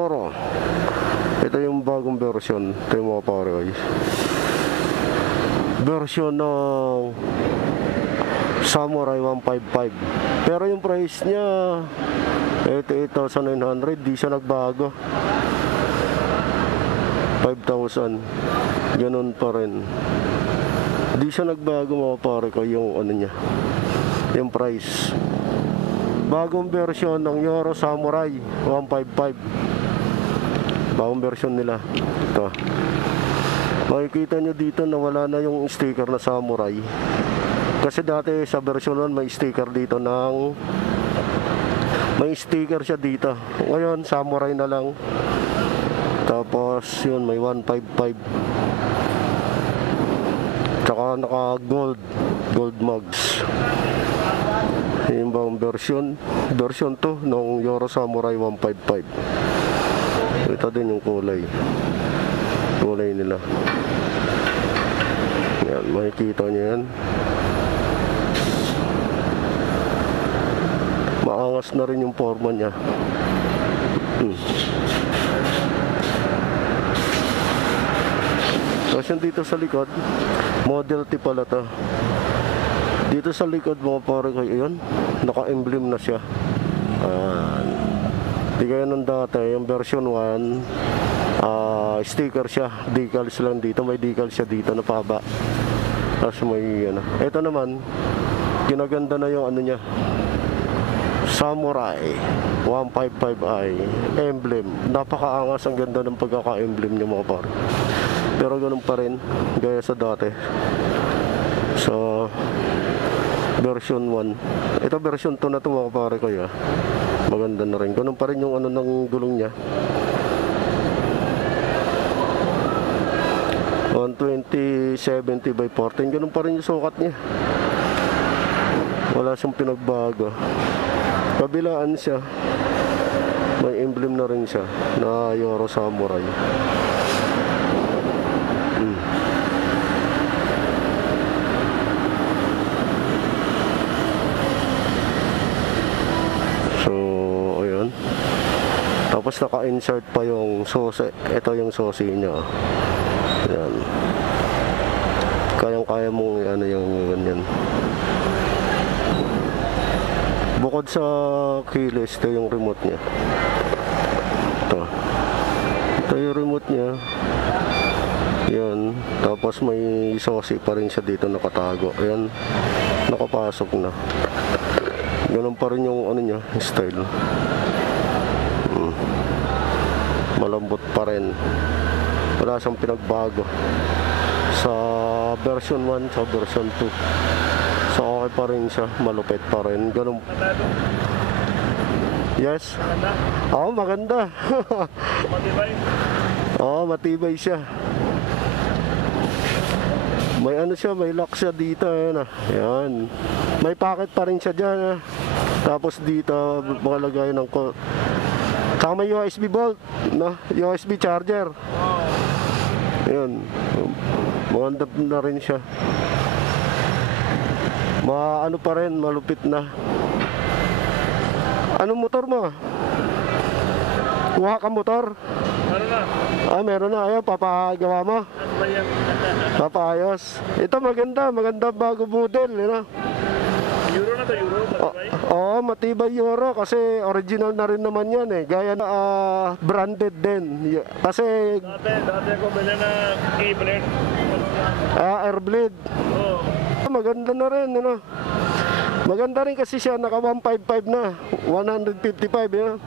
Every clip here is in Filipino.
Yoro. Ito yung bagong version. Ito yung mga pare guys. Version ng Samurai 155. Pero yung price niya 88,900. Di siya nagbago. 5,000. Ganun pa rin. Di siya nagbago mga pare ko yung ano niya, yung price. Bagong version ng Yoro Samurai 155. Bagong version nila. Ito. Makikita nyo dito na wala na yung sticker na Samurai. Kasi dati sa version 1 may sticker dito ng, may sticker siya dito. Ngayon Samurai na lang. Tapos yun may 155. Tsaka naka gold mugs. Yung bang version 2 ng Yoro Samurai 155. Ito din yung kulay nila. Yan, makikita nyo yan. Maangas na rin yung forma nya. Tapos yung dito sa likod, Model T pala to. Dito sa likod mga pare ko, yun, naka-emblem na siya. Di kaya nung dati, yung version 1, sticker siya, decals lang dito, may decals siya dito na pahaba. Tapos may ano. Ito naman, ginaganda na yung ano niya, Samurai 155i emblem. Napakaangas, ang ganda ng pagkaka-emblem niya mga pare. Pero ganun pa rin, gaya sa dati. So, version 1. Ito version 2 na ito mga pare ko ya. Maganda na rin. Ganun pa rin yung ano ng gulong niya. 120/70 by 14. Ganun pa rin yung sukat niya. Wala siyang pinagbago. Kabilaan siya. May emblem na rin siya na Yoro Samurai. So, ayun. Tapos naka-insert pa yung susi. Ito yung susi niya. Ayan. Kayang-kaya mong ano yung ganyan. Bukod sa keyless, ito yung remote niya. Ito yung remote niya. Yan. Tapos may susi pa rin siya dito nakatago. Ayan. Nakapasok na. Ganun pa rin yung ano niya, style. Malambot pa rin. Wala siyang pinagbago sa version 1 sa version 2. So okay pa rin siya, malupit pa rin. Ganun. Yes. Oo, maganda. Matibay. Oo, matibay siya. May ano siya, may lock siya dito. Ayan, ayan. May pocket pa rin siya dyan. Tapos dito, makalagay ng saka may USB bolt, no? USB charger. Ayan. Maganda na rin siya. Ano pa rin, malupit na. Anong motor mo? Kuha ka motor? Meron na. Meron na. Ayaw, papagawa mo? Papaayos. Ito maganda bago model, you know? Euro na to, Euro? Matibay? Oo, matibay Euro kasi original na rin naman yan eh. Gaya na branded din. Kasi Dati ako bilhin na Airblade. Airblade. Oo. Maganda na rin, you know? Maganda rin kasi siya, naka 155 na, 155, you know?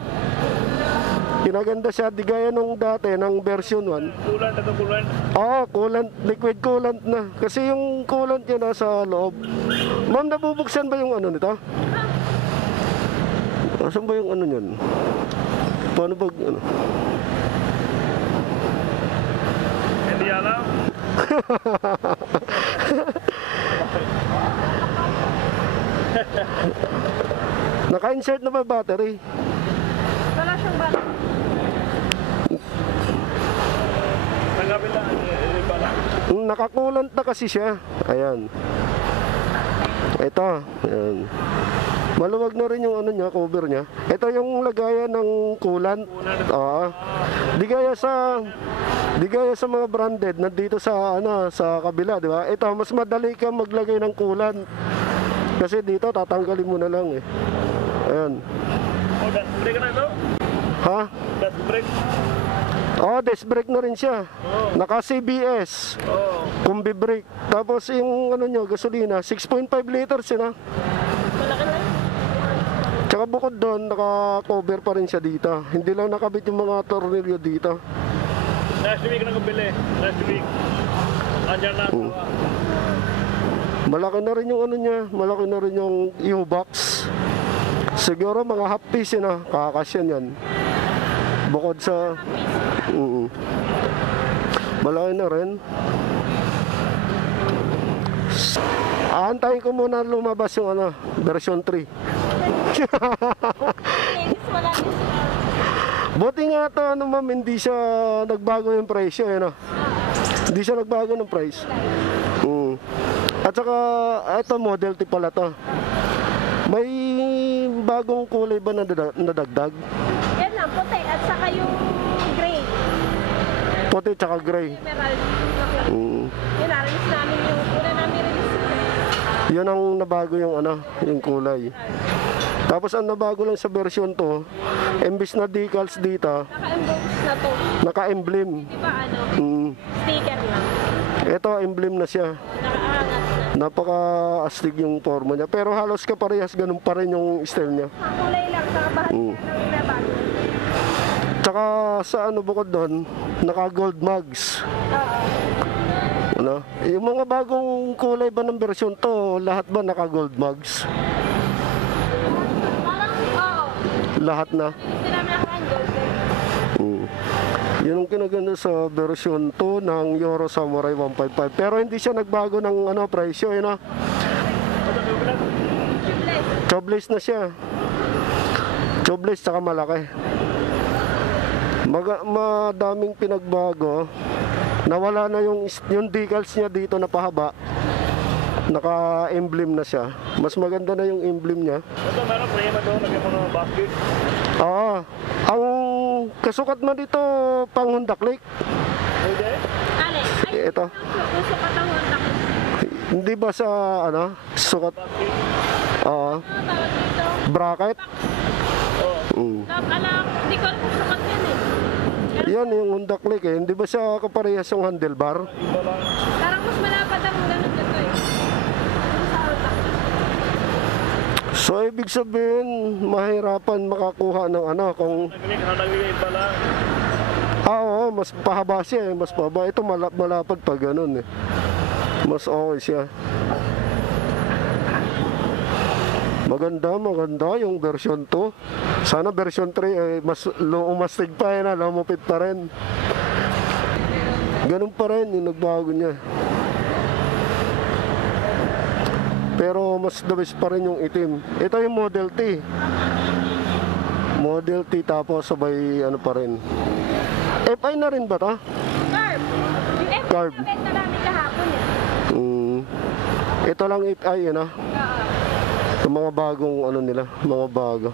Kinaganda siya, di gaya nung dati, ng version 1. Coolant, ito coolant. Oo, coolant, liquid coolant na. Kasi yung coolant niya nasa loob. Ma'am, nabubuksan ba yung ano nito? Asan ba yung ano niyan? Paano ba, ano? Hindi alam. Naka-insert na ba battery? Wala siyang battery. Tanggapin lang. Iba lang. Nakakulant na kasi siya. Ayan. Ito. Ayan. Maluwag na rin yung ano niya, cover niya. Ito yung lagayan ng coolant. Di gaya sa mga branded nandito sa sa kabila, di ba? Ito mas madali kang maglagay ng coolant. Kasi dito tatanggalin mo na lang eh. Ayan. Oh, dust brake na ito? Ha? Dust brake? Oh, disc brake na rin siya. Naka CBS. Oh. Combi brake. Tapos yung ano nyo, gasolina, 6.5 liters yun ha. Malaki na. Tsaka bukod doon, naka-cover pa rin siya dito. Hindi lang nakabit yung mga tornilyo dito. Last week na kubili. Last week. Andyan na. Malaki na rin yung ano niya, malaki na rin yung U-box. Siguro mga half piece yun ha, kakasyan yan. Bukod sa... Malaki na rin. Aantayin ko muna lumabas yung version 3. Ladies, wala din sila. Buti nga to, ma'am, hindi siya nagbago yung presyo, Hindi siya nagbago ng price. At saka, ito model T pala to. May bagong kulay ba na nadagdag? Yan lang, puti. At saka yung gray. Puti tsaka gray. Emerald. Yun, na-release namin yung una namin release. Yun ang nabago yung yung kulay. Tapos ang nabago lang sa version to, imbis na decals dito, Naka-emboss na to. naka-emblem. Di ba sticker lang. Ito, emblem na siya. Nakaangat na. Napaka-astig yung forma niya. Pero halos kaparehas, ganun pa rin yung style niya. Ang kulay lang, saka bahal lang nabago. Tsaka sa bukod doon, naka-gold mugs. Yung mga bagong kulay ba ng version to, lahat ba naka-gold mugs? Parang, oo. Lahat na. Hindi namin naka-gold. Yun ang kinaganda sa version 2 ng Euro Samurai 155. Pero hindi siya nagbago ng presyo, Tubeless. Tubeless na siya. Tubeless tsaka malaki. Madaming pinagbago. Nawala na yung decals niya dito na pahaba. Naka-emblem na siya. Mas maganda na yung emblem niya. Ito meron frame ito. Lagyan mo ng basket. Oo. Ang kasukat mo dito pang Honda Click. Hindi? Alin? Ay, Ito. gusto ka tang Honda. Hindi ba sa sukat? Oo. Ano tawag dito? Bracket. Alam, hindi ko alam kung sukat yan eh. Yan yung Honda Click eh. Hindi ba siya kaparehas yung handlebar? Parang mas malapad ang ganun dito eh. Sa Honda. So ibig sabihin, mahirapan makakuha ng kung... Nagligid pala. Oo, mas pahaba siya eh. Mas pahaba. Ito malapad pa ganun eh. Mas okay siya. Maganda yung version 2. Sana version 3 mas umastig pa lumupit pa rin. Ganun pa rin yung nagbago niya. Pero mas the best pa rin yung itim. Ito yung Model T. Model T tapos sabay pa rin. FI na rin ba to? Carb. Yung FI Carb. na benta namin kahapon eh. Ito lang FI yung mga bagong nila, mga bago.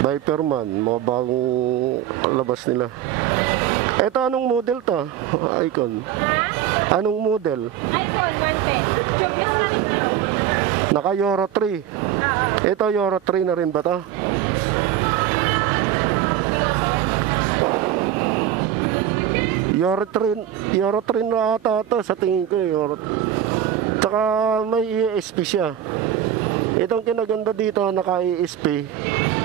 Viperman, mga bagong labas nila. Ito anong model to? Icon. Ha? Anong model? iPhone 110. Tubeless na rin ito. Naka Euro 3. Ito Euro 3 na rin ba to? Euro 3 na ata to sa tingin ko Euro. Tsaka may ESP siya. Itong kinaganda dito, naka-ESP,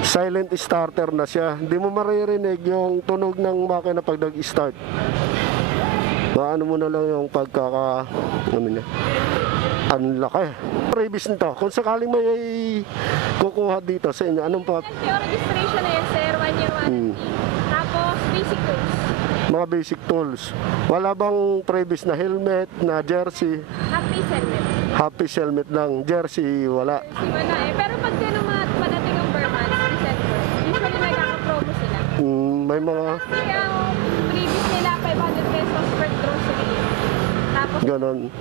silent starter na siya. Hindi mo maririnig yung tunog ng makina pag nag-start. Maano mo na lang yung niya. Ang laki. Previous nito, kung sakaling may kukuha dito sa inyo, anong pa? Yung registration na yan, sir. 1 year warranty. Tapos, basic tools. Mga basic tools. Wala bang previous na helmet, na jersey? Happy helmet. Happy helmet lang, jersey wala. Wala eh. Pero pag ganun mga padating ang per month, usually nagkaka-promo sila. May mga Kasi ang previous nila, 500 pesos per grocery. Tapos Ganon.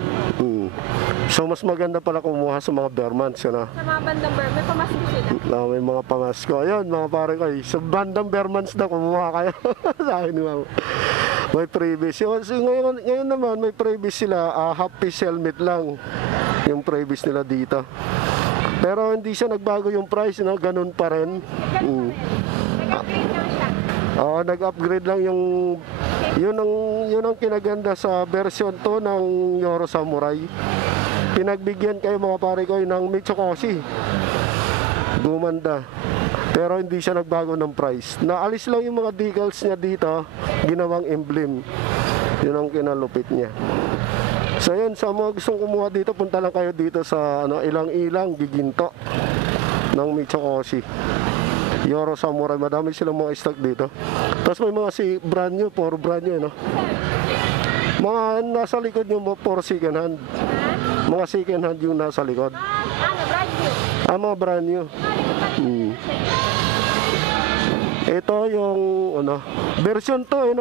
So mas maganda pala kumuha sa mga Bermans, ano? Sa mga bandang Burman, may pamasko sila. May mga pamasko. Ayun, mga pare ko, sa bandang Bermans na kumuha kayo. Sa akin naman. May previous. So, ngayon naman, may previous sila, half piece helmet lang. Yung previous nila dito. Pero hindi siya nagbago yung price, no? Ganun pa rin. Nag-upgrade lang siya. Oo, nag-upgrade lang yung yun ang kinaganda sa version 2 ng Yoro Samurai. Pinagbigyan kayo mga pare ko ng Mitsukoshi. Gumanda. Pero hindi siya nagbago ng price. Naalis lang yung mga decals niya dito, ginawang emblem. Yun ang kinalupit niya. So yun, sa mga gustong kumuha dito, punta lang kayo dito sa ilang-ilang giginto ng Mitsukoshi. Yoro Samurai, madami silang mga stock dito. Tapos may mga brand new, puro brand new, no? Mga nasa likod nyo mo, puro second hand. Mga second hand yung nasa likod. Brand new. Mga brand new. Ito yung, version 2,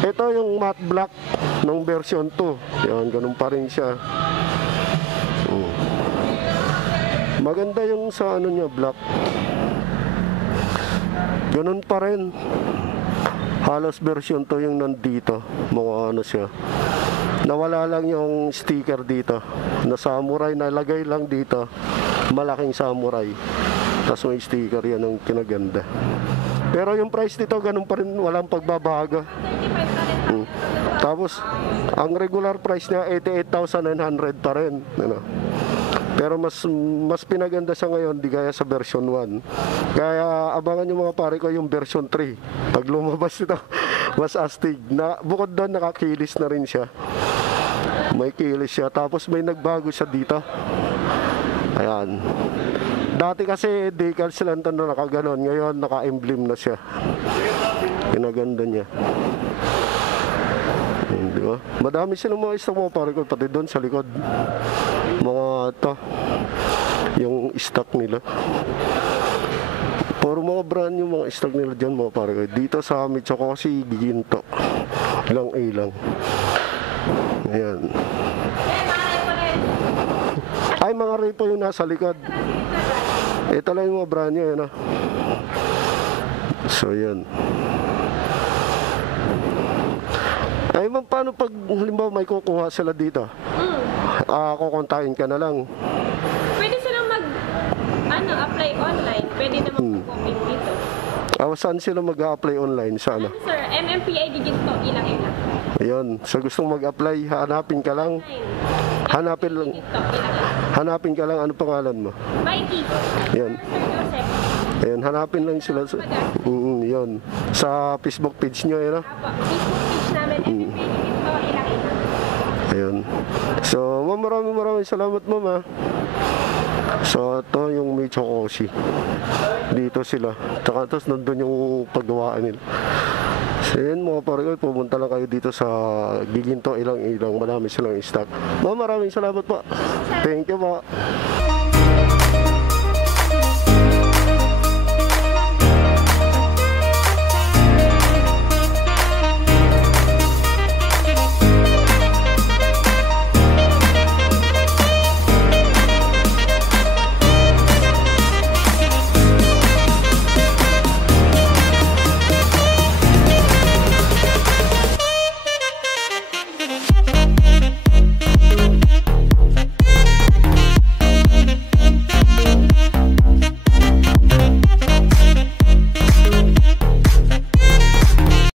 Ito yung matte black ng version 2. Yan, ganun pa rin siya. Maganda yung sa niya, black. Ganun pa rin. Halos version 2 yung nandito. Mga siya. Nawala lang yung sticker dito. Na samurai, nalagay lang dito. Malaking samurai. Tapos may sticker, yan ang kinaganda. Pero yung price dito, ganun pa rin. Walang pagbabago. Tapos, ang regular price niya, 88,900 pa rin. Pero mas pinaganda siya ngayon, di gaya sa version 1. Kaya abangan nyo mga pare ko yung version 3. Pag lumabas ito, mas astig. Bukod doon, nakakilis na rin siya. May kilis siya. Tapos may nagbago siya dito. Ayan. Dati kasi decals lang ito na nakaganon. Ngayon, naka-emblem na siya. Pinaganda niya. Di ba? Madami silang mga stock mga pare ko, pati doon sa likod. Mga yung stock nila. Puro mga brand yung mga stock nila dyan mga pare ko. Dito sa Mitsukoshi, giginto. Ilang. Ayan. Ay, mga repo yung nasa likod. Ito lang yung mga brand nyo, yan. So, yan. Ay, paano pag halimbawa may kukuha sila dito? Kukontakin ka na lang. Pwede silang apply online. Pwede naman mag-copy dito. Saan sila mag-a-apply online? Sana? Sir, MMPI Diginto, ilang-ilang. Ayun, sa gustong mag-apply, hanapin ka lang. Hanapin lang. Hanapin ka lang, ano pangalan mo? Mikey. Yan. Sir Joseph. Ayun, hanapin lang sila. Yun. Sa Facebook page nyo, yun. Facebook page namin, MMPI Diginto, ilang-ilang. Ayun. So, maraming salamat, ma'am. So, ito yung Mitsukoshi. Dito sila. Tapos nandun yung paggawaan nila. So, yun mga pare ko, pumunta lang kayo dito sa Giginto, ilang-ilang. Marami silang stock. Ma'am, maraming salamat po. Thank you po.